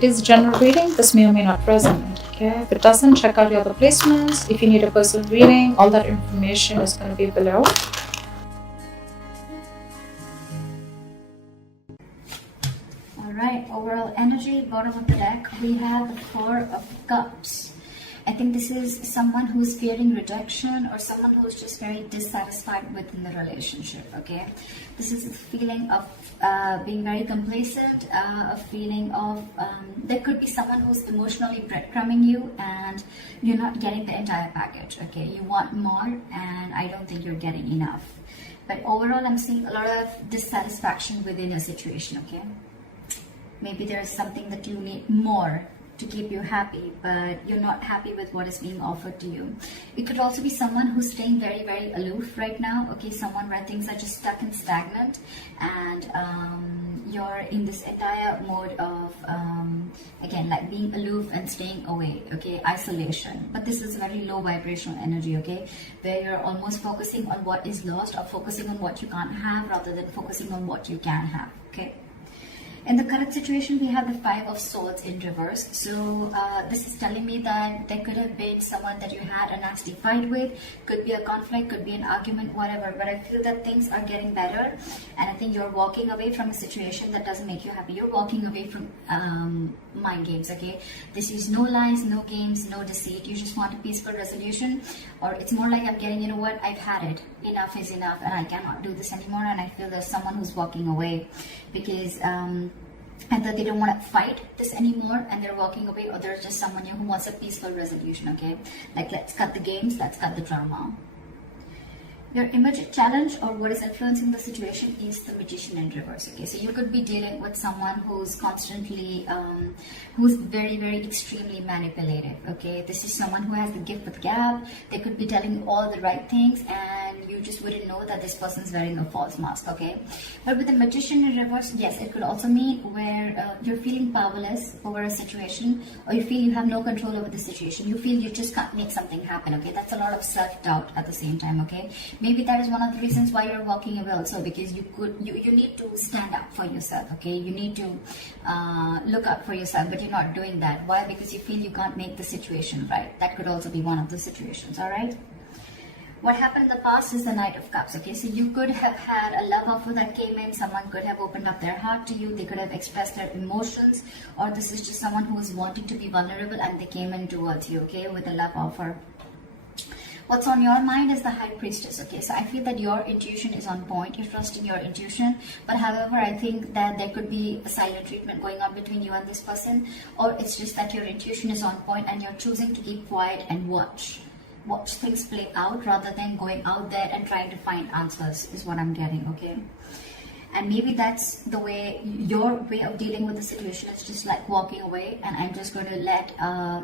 it is general reading, this may or may not resonate. Okay, if it doesn't, check out your other placements. If you need a personal reading, all that information is going to be below. Alright, overall energy, bottom of the deck, we have the Four of Cups. I think this is someone who's fearing rejection or someone who's just very dissatisfied within the relationship, okay? This is a feeling of being very complacent, a feeling of, there could be someone who's emotionally breadcrumbing you and you're not getting the entire package, okay? You want more and I don't think you're getting enough. But overall, I'm seeing a lot of dissatisfaction within a situation, okay? Maybe there's something that you need more to keep you happy, but you're not happy with what is being offered to you. It could also be someone who's staying very, very aloof right now, okay? Someone where things are just stuck and stagnant, and you're in this entire mode of, again, like being aloof and staying away, okay? Isolation. But this is very low vibrational energy, okay? Where you're almost focusing on what is lost or focusing on what you can't have rather than focusing on what you can have, okay? In the current situation, we have the Five of Swords in reverse. So this is telling me that there could have been someone that you had a nasty fight with. Could be a conflict, could be an argument, whatever. But I feel that things are getting better. And I think you're walking away from a situation that doesn't make you happy. You're walking away from mind games, okay? This is no lies, no games, no deceit. You just want a peaceful resolution. Or it's more like I'm getting, you know what, I've had it. Enough is enough and I cannot do this anymore. And I feel there's someone who's walking away because either they don't want to fight this anymore and they're walking away, or there's just someone who wants a peaceful resolution, okay? Like, let's cut the games, let's cut the drama. Your immediate challenge or what is influencing the situation is the Magician in reverse, okay? So you could be dealing with someone who's constantly, who's very, very extremely manipulative, okay? This is someone who has the gift of gab. They could be telling you all the right things and you just wouldn't know that this person's wearing a false mask, okay? But with the Magician in reverse, yes, it could also mean where you're feeling powerless over a situation, or you feel you have no control over the situation. You feel you just can't make something happen, okay? That's a lot of self-doubt at the same time, okay? Maybe that is one of the reasons why you're walking away also, because you need to stand up for yourself, okay? You need to look out for yourself, but you're not doing that. Why? Because you feel you can't make the situation right. That could also be one of the situations, all right? What happened in the past is the Knight of Cups, okay? So you could have had a love offer that came in. Someone could have opened up their heart to you. They could have expressed their emotions, or this is just someone who is wanting to be vulnerable and they came in towards you, okay, with a love offer. What's on your mind is the High Priestess, okay? So I feel that your intuition is on point. You're trusting your intuition. But however, I think that there could be a silent treatment going on between you and this person. Or it's just that your intuition is on point and you're choosing to keep quiet and watch things play out rather than going out there and trying to find answers is what I'm getting, okay? And maybe that's the way, your way of dealing with the situation is just like walking away, and I'm just going to let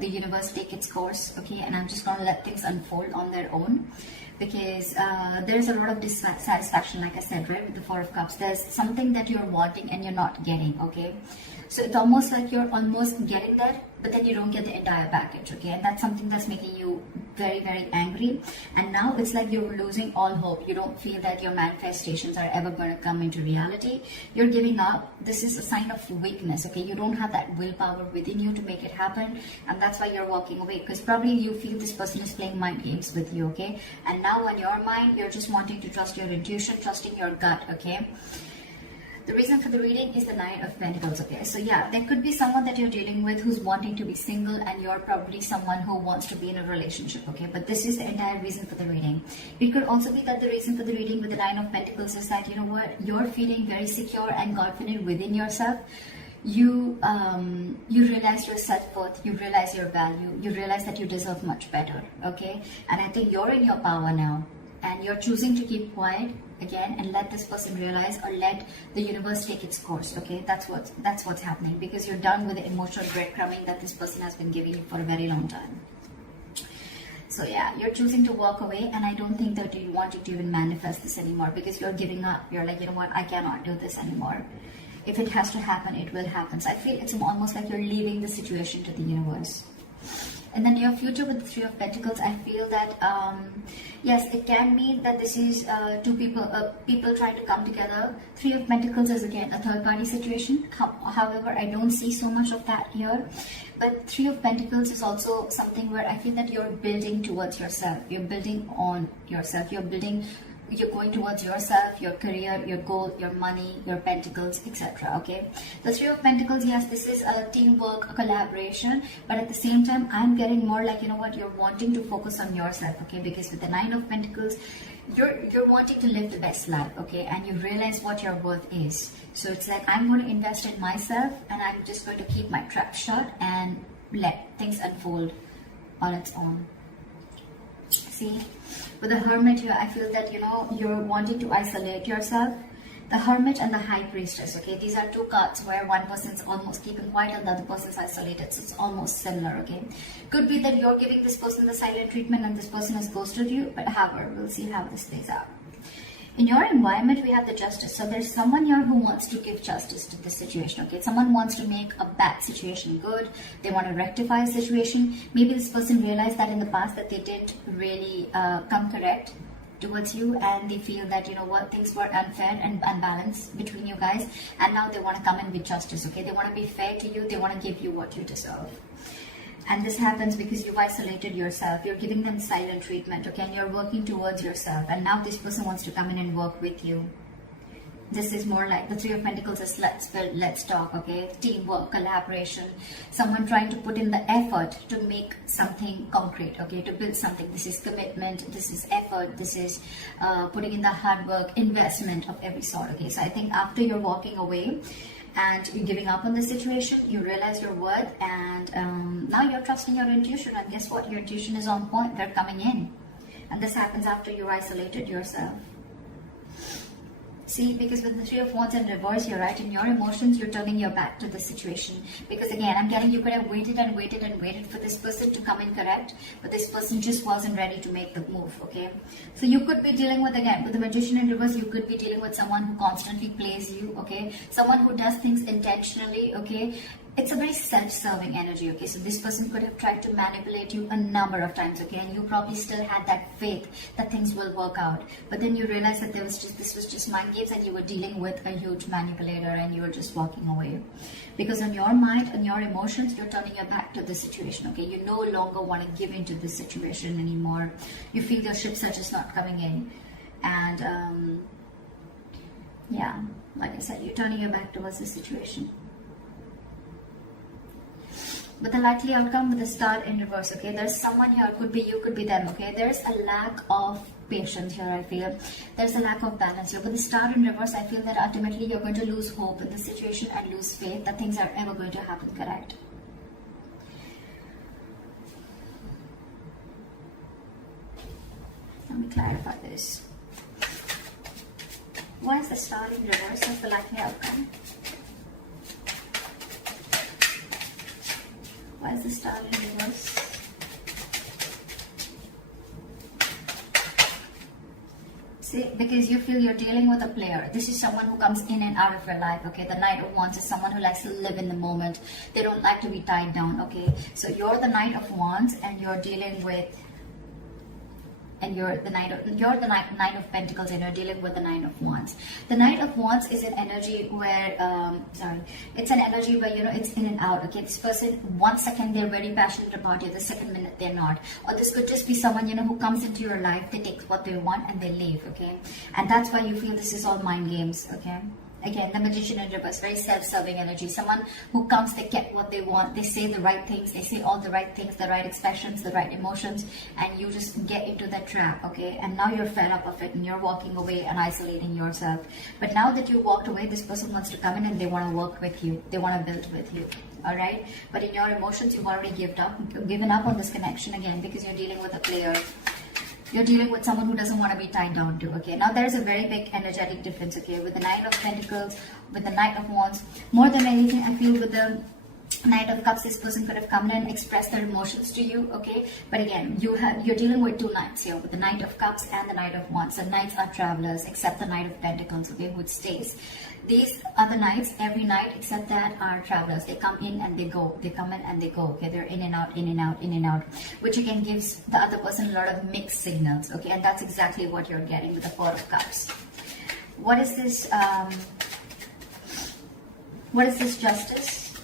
the universe take its course, okay? And I'm just going to let things unfold on their own, because there's a lot of dissatisfaction, like I said, right, with the Four of Cups. There's something that you're wanting and you're not getting, okay? So it's almost like you're almost getting there, but then you don't get the entire package, okay? And that's something that's making you very, very angry. And now it's like you're losing all hope. You don't feel that your manifestations are ever going to come into reality. You're giving up. This is a sign of weakness, okay? You don't have that willpower within you to make it happen. And that's why you're walking away, because probably you feel this person is playing mind games with you, okay? And now in your mind, you're just wanting to trust your intuition, trusting your gut, okay? The reason for the reading is the Nine of Pentacles, okay? So yeah, there could be someone that you're dealing with who's wanting to be single, and you're probably someone who wants to be in a relationship, okay? But this is the entire reason for the reading. It could also be that the reason for the reading with the Nine of Pentacles is that, you know what, you're feeling very secure and confident within yourself. You realize your self-worth, you realize your value, you realize that you deserve much better, okay? And I think you're in your power now, and you're choosing to keep quiet again and let this person realize, or let the universe take its course, okay? That's what's happening, because you're done with the emotional breadcrumbing that this person has been giving you for a very long time. So yeah, you're choosing to walk away, and I don't think that you want to even manifest this anymore, because you're giving up. You're like, you know what, I cannot do this anymore. If it has to happen, it will happen. So I feel it's almost like you're leaving the situation to the universe. In the near future with the Three of Pentacles, I feel that yes, it can mean that this is two people trying to come together. Three of Pentacles is again a third party situation. However, I don't see so much of that here. But Three of Pentacles is also something where I feel that you're building towards yourself. You're building on yourself. You're going towards yourself, your career, your goal, your money, your pentacles, etc. Okay, the Three of Pentacles, yes, this is a teamwork, a collaboration, but at the same time I'm getting more like, you know what, you're wanting to focus on yourself. Okay, because with the Nine of Pentacles, you're wanting to live the best life. Okay, and you realize what your worth is. So it's like, I'm going to invest in myself, and I'm just going to keep my trap shut and let things unfold on its own. See, with the Hermit here, I feel that, you know, you're wanting to isolate yourself. The Hermit and the High Priestess, okay, these are two cards where one person's almost keeping quiet and the other person's isolated, so it's almost similar. Okay, could be that you're giving this person the silent treatment and this person has ghosted you, but however, we'll see how this plays out. In your environment, we have the Justice. So there's someone here who wants to give justice to this situation. Okay, someone wants to make a bad situation good. They want to rectify a situation. Maybe this person realized that in the past that they didn't really come correct towards you, and they feel that, you know what, things were unfair and unbalanced between you guys, and now they want to come in with justice. Okay, they want to be fair to you. They want to give you what you deserve. And this happens because you've isolated yourself. You're giving them silent treatment, okay? And you're working towards yourself. And now this person wants to come in and work with you. This is more like the Three of Pentacles is let's build, let's talk, okay? Teamwork, collaboration. Someone trying to put in the effort to make something concrete, okay? To build something. This is commitment. This is effort. This is putting in the hard work, investment of every sort, okay? So I think after you're walking away, and you're giving up on the situation, you realize your worth, and now you're trusting your intuition, and guess what, your intuition is on point. They're coming in, and this happens after you isolated yourself. See, because with the Three of Wands in reverse here, right, in your emotions, you're turning your back to the situation. Because again, I'm getting you could have waited and waited and waited for this person to come in correct, but this person just wasn't ready to make the move, okay? So you could be dealing with, again, with the Magician in reverse, you could be dealing with someone who constantly plays you, okay? Someone who does things intentionally, okay? It's a very self-serving energy, okay? So this person could have tried to manipulate you a number of times, okay? And you probably still had that faith that things will work out. But then you realize that this was just mind games, and you were dealing with a huge manipulator, and you were just walking away. Because on your mind and your emotions, you're turning your back to the situation, okay? You no longer want to give into this situation anymore. You feel your ships are just not coming in. And, yeah, like I said, you're turning your back towards the situation. With the likely outcome with the Star in reverse, okay, there's someone here, could be you, could be them, okay, there's a lack of patience here, I feel. There's a lack of balance here. With the Star in reverse, I feel that ultimately you're going to lose hope in the situation and lose faith that things are ever going to happen correct. Let me clarify this. Why is the Star in reverse? That's the likely outcome. Why is the Star in reverse? See, because you feel you're dealing with a player. This is someone who comes in and out of your life, okay? The Knight of Wands is someone who likes to live in the moment. They don't like to be tied down, okay? So you're the Knight of Wands, and you're dealing with, and you're the Knight of Pentacles, and you're dealing with the Nine of Wands. The Knight of Wands is an energy where, it's an energy where, you know, it's in and out, okay? This person, 1 second they're very passionate about you, the second minute they're not. Or this could just be someone, you know, who comes into your life, they take what they want and they leave, okay? And that's why you feel this is all mind games, okay? Again, the Magician in reverse, very self-serving energy. Someone who comes, they get what they want. They say the right things. They say all the right things, the right expressions, the right emotions. And you just get into that trap, okay? And now you're fed up of it, and you're walking away and isolating yourself. But now that you walked away, this person wants to come in and they want to work with you. They want to build with you, all right? But in your emotions, you've already given up on this connection again, because you're dealing with a player. You're dealing with someone who doesn't want to be tied down to, okay? Now there's a very big energetic difference, okay? With the Nine of Pentacles, with the Knight of Wands, more than anything, I feel with the Knight of Cups, this person could have come in and expressed their emotions to you, okay? But again, you're dealing with two Knights here, with the Knight of Cups and the Knight of Wands. The Knights are travelers, except the Knight of Pentacles, okay, who stays. These other Knights, every Knight except that, are travelers. They come in and they go. They come in and they go, okay? They're in and out, in and out, in and out, which again gives the other person a lot of mixed signals, okay? And that's exactly what you're getting with the Four of Cups. What is this? What is this Justice?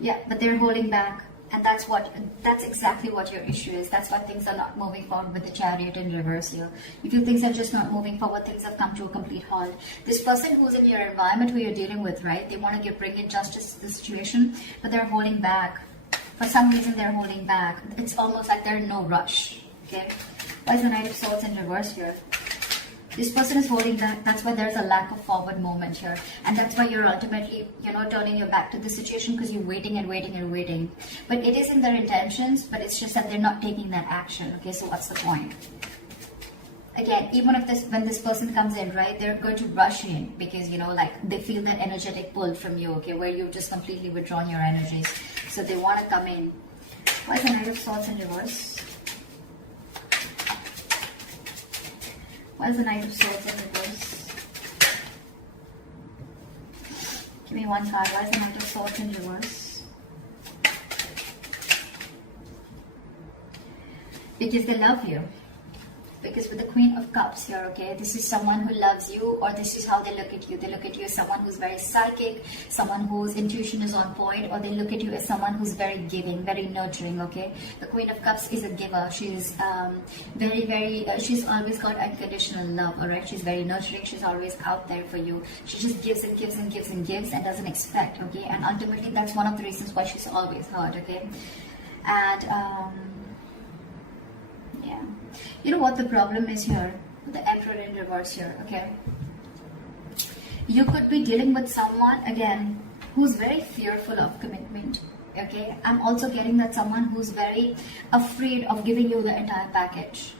Yeah, but they're holding back, and that's exactly what your issue is. That's why things are not moving forward with the Chariot in reverse here. You feel things are just not moving forward, things have come to a complete halt. This person who's in your environment, who you're dealing with, right, they want to bring in justice to the situation, but they're holding back. For some reason, they're holding back. It's almost like they're in no rush, okay? Why is the Knight of Swords in reverse here? This person is holding back. That's why there's a lack of forward movement here. And that's why you're ultimately, turning your back to the situation, because you're waiting and waiting and waiting. But it is in their intentions, but it's just that they're not taking that action. Okay, so what's the point? Again, even if when this person comes in, right, they're going to rush in because, they feel that energetic pull from you, okay, where you've just completely withdrawn your energies. So they want to come in. Why is the Knight of Swords in reverse? Why is the Knight of Swords in reverse? Give me one card. Why is the Knight of Swords in reverse? Because they love you. Because with the Queen of Cups here, okay, this is someone who loves you, or this is how they look at you. They look at you as someone who's very psychic, someone whose intuition is on point, or they look at you as someone who's very giving, very nurturing, okay? The Queen of Cups is a giver. She's she's always got unconditional love, all right? She's very nurturing. She's always out there for you. She just gives and gives and gives and gives and doesn't expect, okay? And ultimately, that's one of the reasons why she's always hurt, okay? And, yeah. You know what the problem is here? The Emperor in reverse here, okay? You could be dealing with someone, again, who's very fearful of commitment, okay? I'm also getting that someone who's very afraid of giving you the entire package.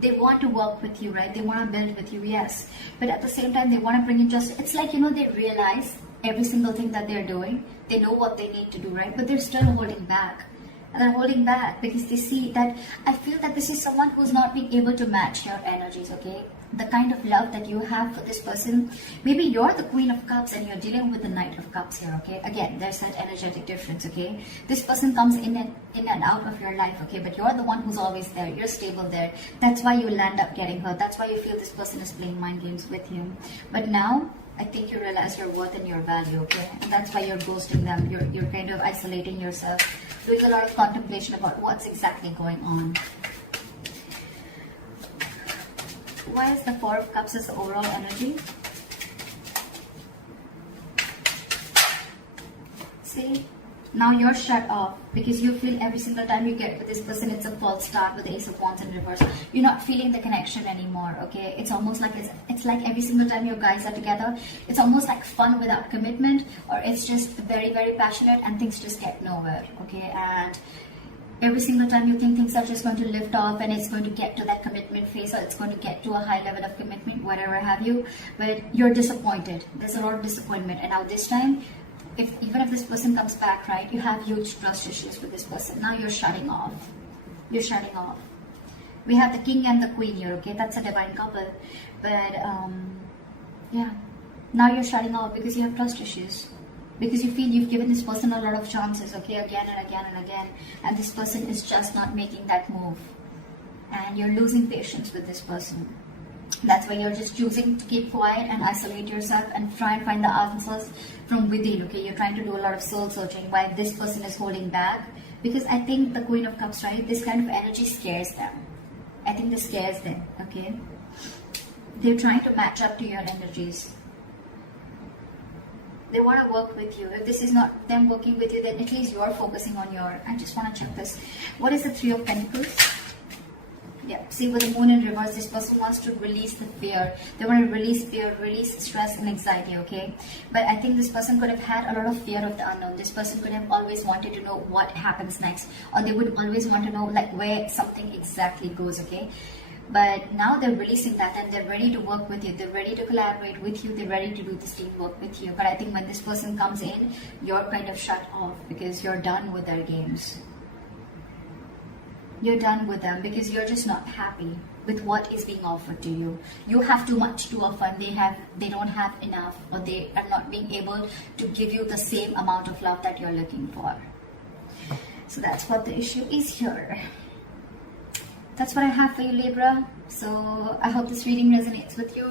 They want to work with you, right? They want to build with you, yes. But at the same time, they want to bring in just... It's like, they realize every single thing that they're doing. They know what they need to do, right? But they're still holding back. And they're holding back because they see that, I feel that this is someone who's not being able to match your energies, okay? The kind of love that you have for this person. Maybe you're the Queen of Cups and you're dealing with the Knight of Cups here, okay? Again, there's that energetic difference, okay? This person comes in and out of your life, okay? But you're the one who's always there. You're stable there. That's why you land up getting hurt. That's why you feel this person is playing mind games with you. But now, I think you realize your worth and your value, okay? And that's why you're ghosting them. You're kind of isolating yourself. Doing a lot of contemplation about what's exactly going on. Why is the Four of Cups as the overall energy? See? Now you're shut off because you feel every single time you get with this person, it's a false start with the Ace of Wands in reverse. You're not feeling the connection anymore, okay? It's almost like it's like every single time you guys are together, it's almost like fun without commitment, or it's just very, very passionate and things just get nowhere, okay? And every single time you think things are just going to lift off and it's going to get to that commitment phase, or it's going to get to a high level of commitment, whatever have you, but you're disappointed. There's a lot of disappointment. And now this time, even if this person comes back, right, you have huge trust issues with this person. Now you're shutting off. You're shutting off. We have the King and the Queen here, okay? That's a divine couple. But, yeah. Now you're shutting off because you have trust issues. Because you feel you've given this person a lot of chances, okay? Again and again and again. And this person is just not making that move. And you're losing patience with this person. That's why you're just choosing to keep quiet and isolate yourself and try and find the answers from within, okay? You're trying to do a lot of soul searching while this person is holding back. Because I think the Queen of Cups, right, this kind of energy scares them. I think this scares them, okay? They're trying to match up to your energies. They want to work with you. If this is not them working with you, then at least you're focusing on your... I just want to check this. What is the Three of Pentacles? Yeah, see, with the Moon in reverse, this person wants to release the fear. They want to release fear, release stress and anxiety, okay? But I think this person could have had a lot of fear of the unknown. This person could have always wanted to know what happens next. Or they would always want to know, like, where something exactly goes, okay? But now they're releasing that and they're ready to work with you. They're ready to collaborate with you. They're ready to do this teamwork with you. But I think when this person comes in, you're kind of shut off because you're done with their games. You're done with them because you're just not happy with what is being offered to you. You have too much to offer and they don't have enough, or they are not being able to give you the same amount of love that you're looking for. So that's what the issue is here. That's what I have for you, Libra. So I hope this reading resonates with you.